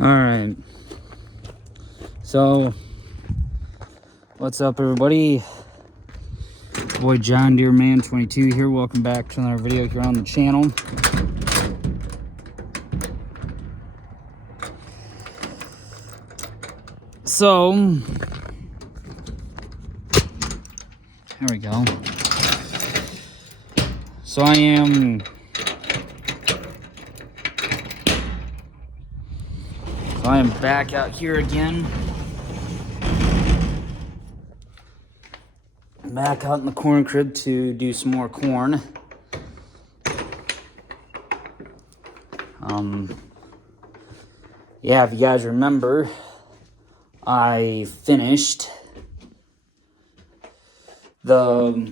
Alright, so what's up everybody? Boy John Deere Man 22 here. Welcome back to another video here on the channel. So there we go. So I am back out here again. Back out in the corn crib to do some more corn. Yeah, if you guys remember, I finished the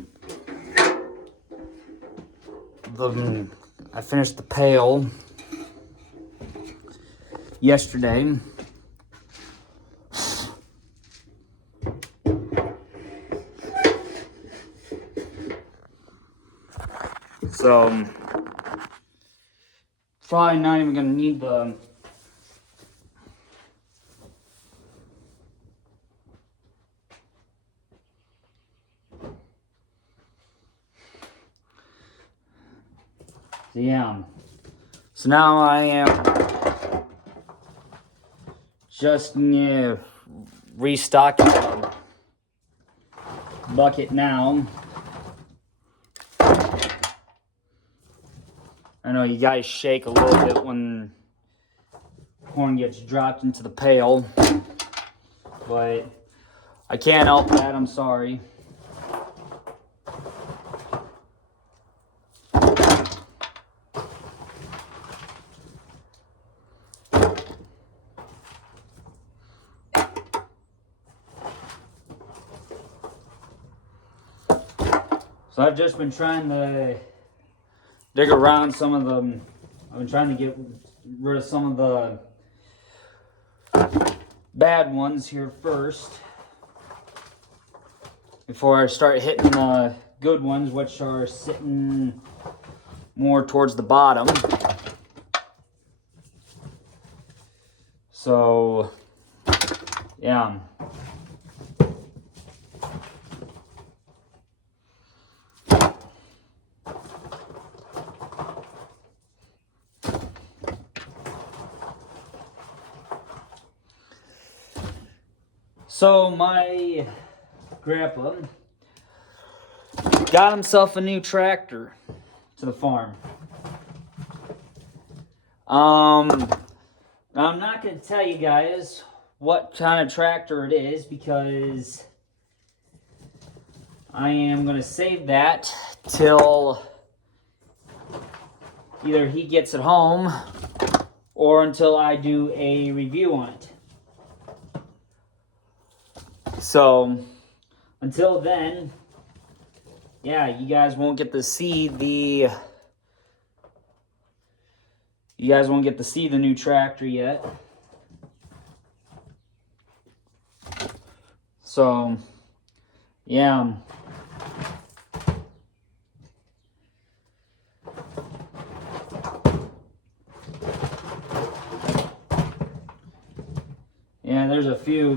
pail yesterday. So probably not even gonna need the so now I am just restocking the bucket now. I know you guys shake a little bit when corn gets dropped into the pail, but I can't help that, I'm sorry. So I've just been trying to dig around some of them. I've been trying to get rid of some of the bad ones here first, before I start hitting the good ones, which are sitting more towards the bottom. So, yeah. So my grandpa got himself a new tractor to the farm. Now I'm not going to tell you guys what kind of tractor it is, because I am going to save that till either he gets it home or until I do a review on it. So until then, yeah, you guys won't get to see the new tractor yet. So, yeah. Yeah, there's a few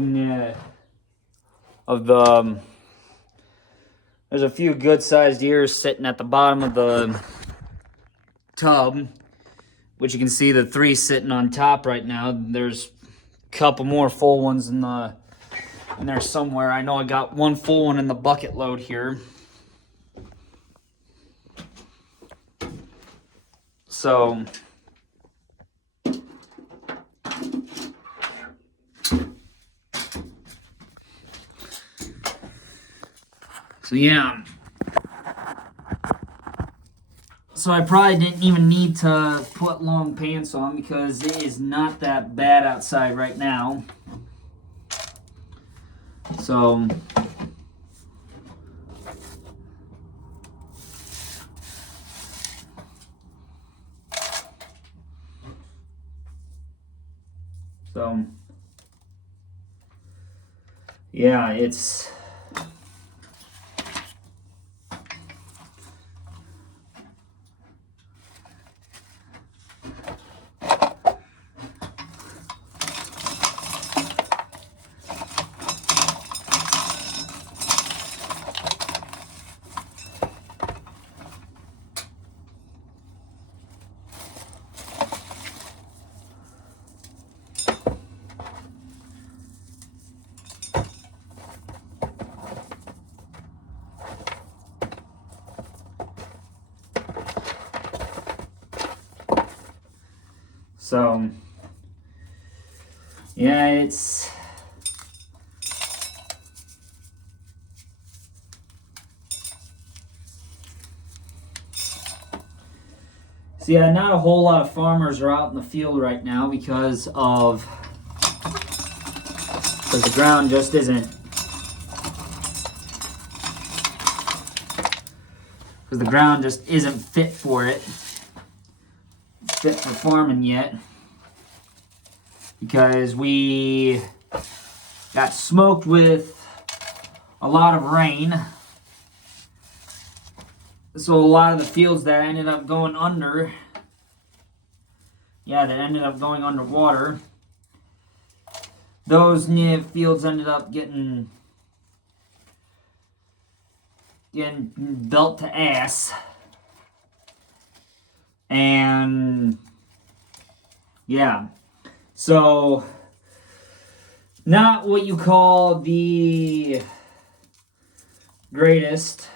there's a few good-sized ears sitting at the bottom of the tub, which you can see the 3 sitting on top right now. There's a couple more full ones in there somewhere. I know I got one full one in the bucket load here. So yeah. So I probably didn't even need to put long pants on, because it is not that bad outside right now. So yeah, it's So, yeah, it's... So yeah, not a whole lot of farmers are out in the field right now because the ground just isn't, fit for it, fit for farming yet, because we got smoked with a lot of rain. So a lot of the fields that ended up going under, that ended up going underwater, those fields ended up getting built to ass. And yeah, so not what you call the greatest,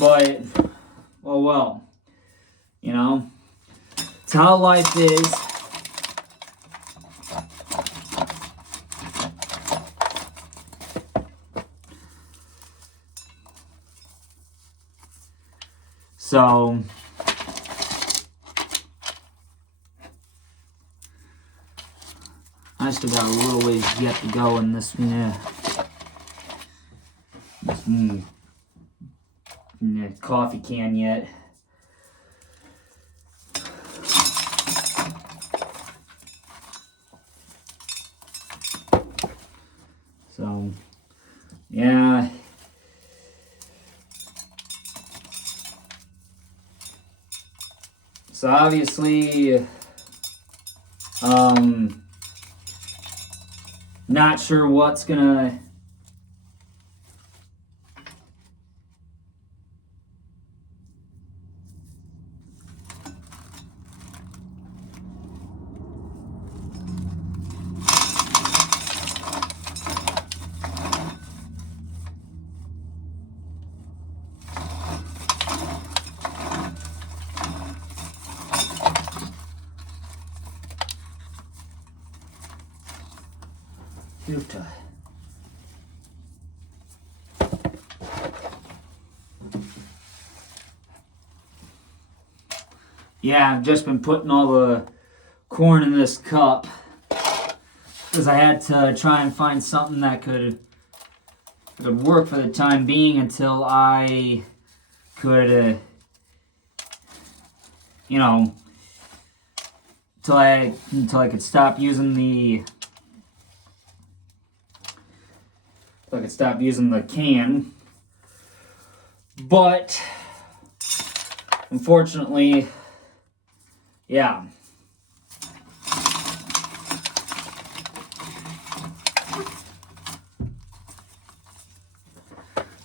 but well, you know, it's how life is. So I still got a little ways yet to go in this coffee can yet. So yeah. So obviously, not sure what's gonna Utah. Yeah, I've just been putting all the corn in this cup because I had to try and find something that could work for the time being until I could, until I could stop using the can. But unfortunately, yeah.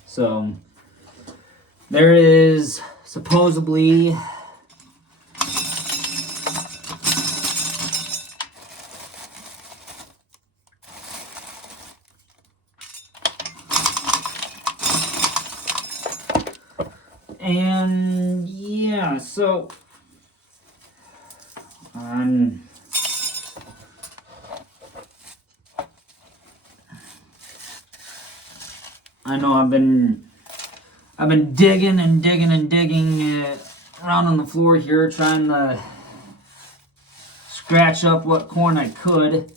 So there is supposedly and yeah, so I know I've been digging and digging and digging around on the floor here, trying to scratch up what corn I could.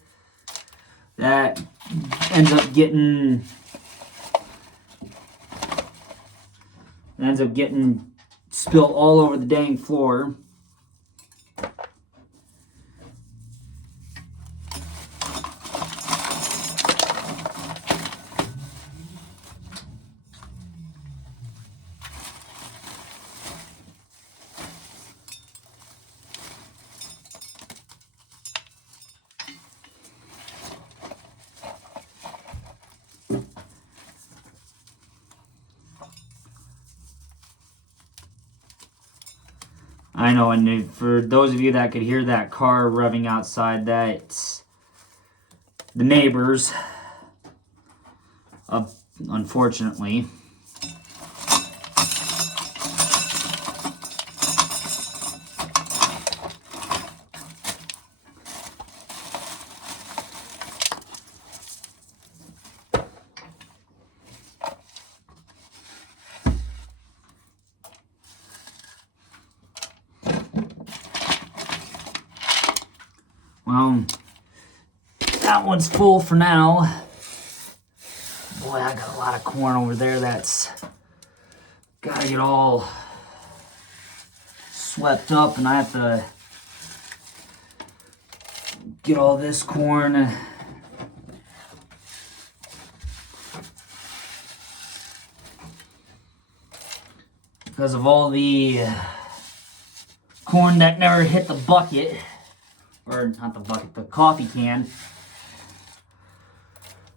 That ends up getting spilled all over the dang floor. I know, and for those of you that could hear that car revving outside, that's the neighbors, unfortunately. Well, that one's full for now. Boy, I got a lot of corn over there that's gotta get all swept up, and I have to get all this corn because of all the corn that never hit the bucket, or not the bucket, the coffee can.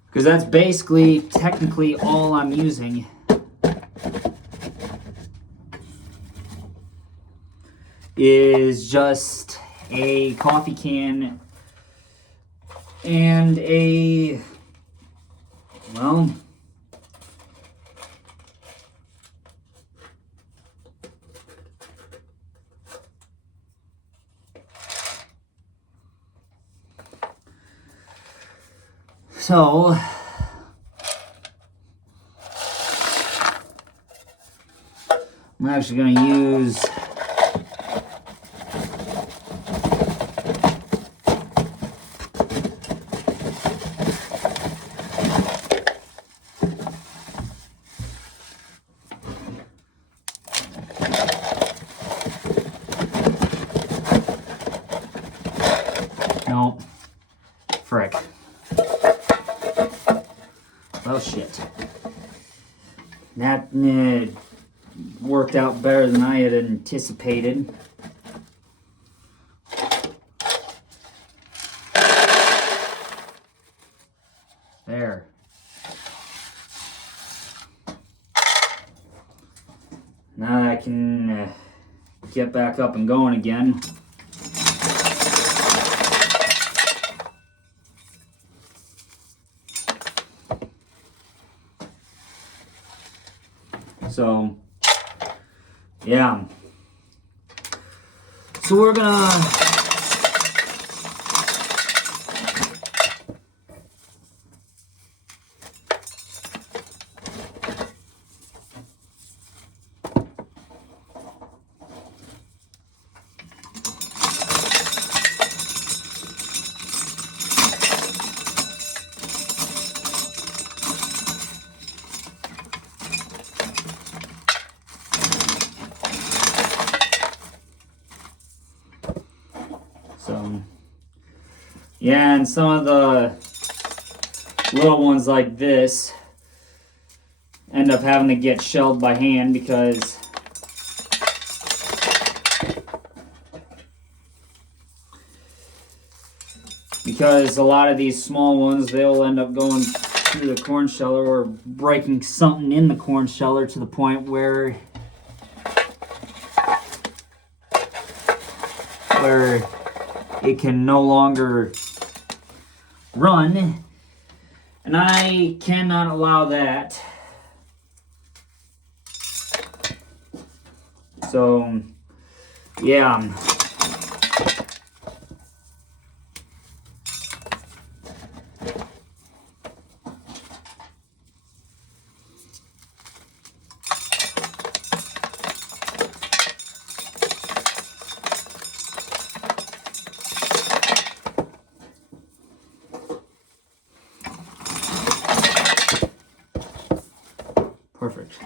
Because that's basically, technically, all I'm using. Is just a coffee can and a, well, so I'm actually going to use no, frick. Oh shit. That worked out better than I had anticipated. There. Now I can get back up and going again. So, yeah. So we're gonna yeah, and some of the little ones like this end up having to get shelled by hand because a lot of these small ones, they'll end up going through the corn sheller or breaking something in the corn sheller to the point where it can no longer run, and I cannot allow that. So, yeah. Perfect.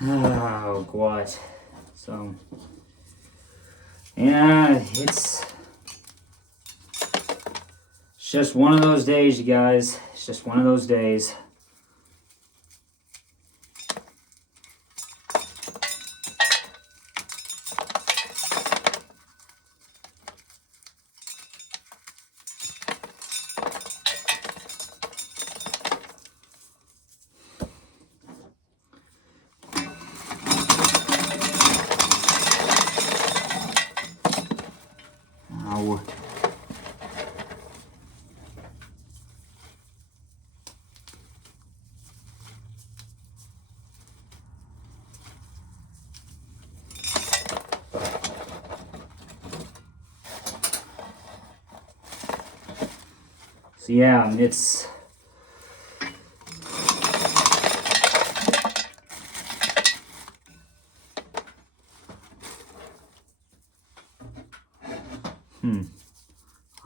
Oh, God. So, yeah, it's just one of those days, you guys. It's just one of those days. So yeah, it's...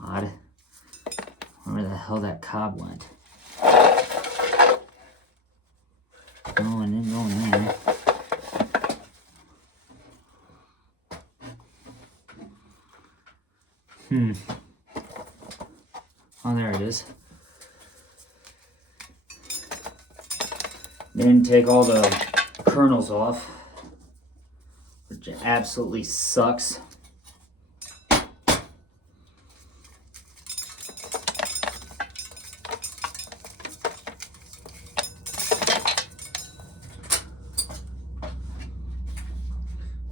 Odd. Where the hell that cob went? Oh, and then going there. Oh, there it is. Didn't take all the kernels off, which absolutely sucks.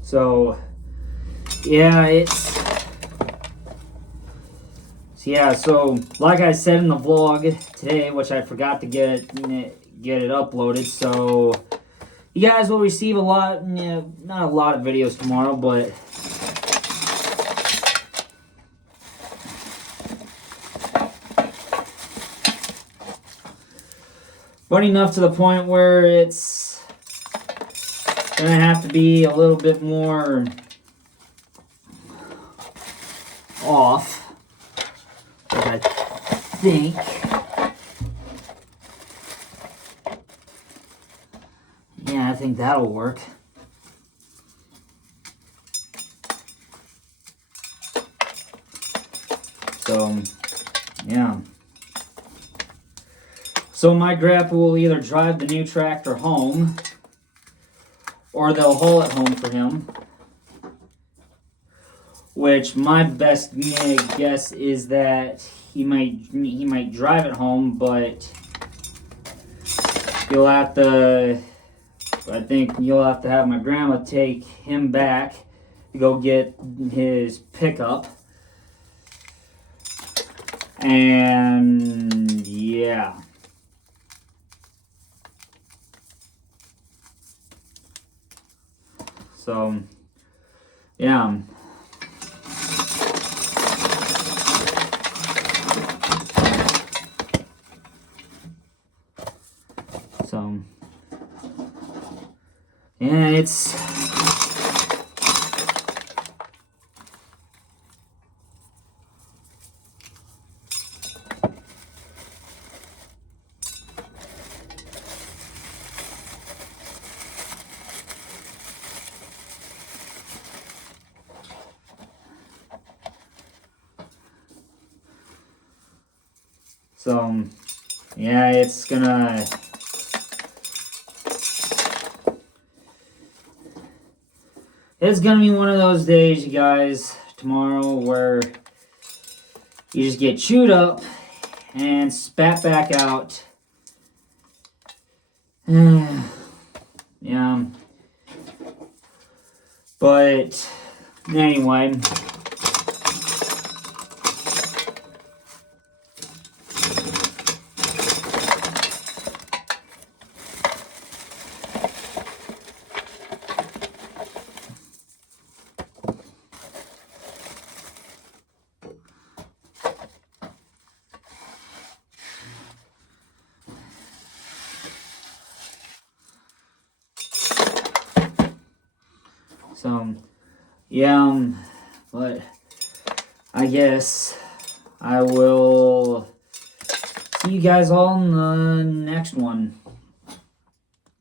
So, yeah, so like I said in the vlog today, which I forgot to get it uploaded, so you guys will receive a lot, not a lot of videos tomorrow, but enough to the point where it's gonna have to be a little bit more off, which I think. Yeah, I think that'll work. So, yeah. So my grandpa will either drive the new tractor home, or they'll haul it home for him. Which my best guess is that he might drive it home, but you'll have to. I think you'll have to have my grandma take him back to go get his pickup. And yeah. So, yeah. So, yeah, it's... So, yeah, it's gonna... It's gonna be one of those days, you guys, tomorrow, where you just get chewed up and spat back out. Yeah. But, anyway... So, yeah, but I guess I will see you guys all in the next one.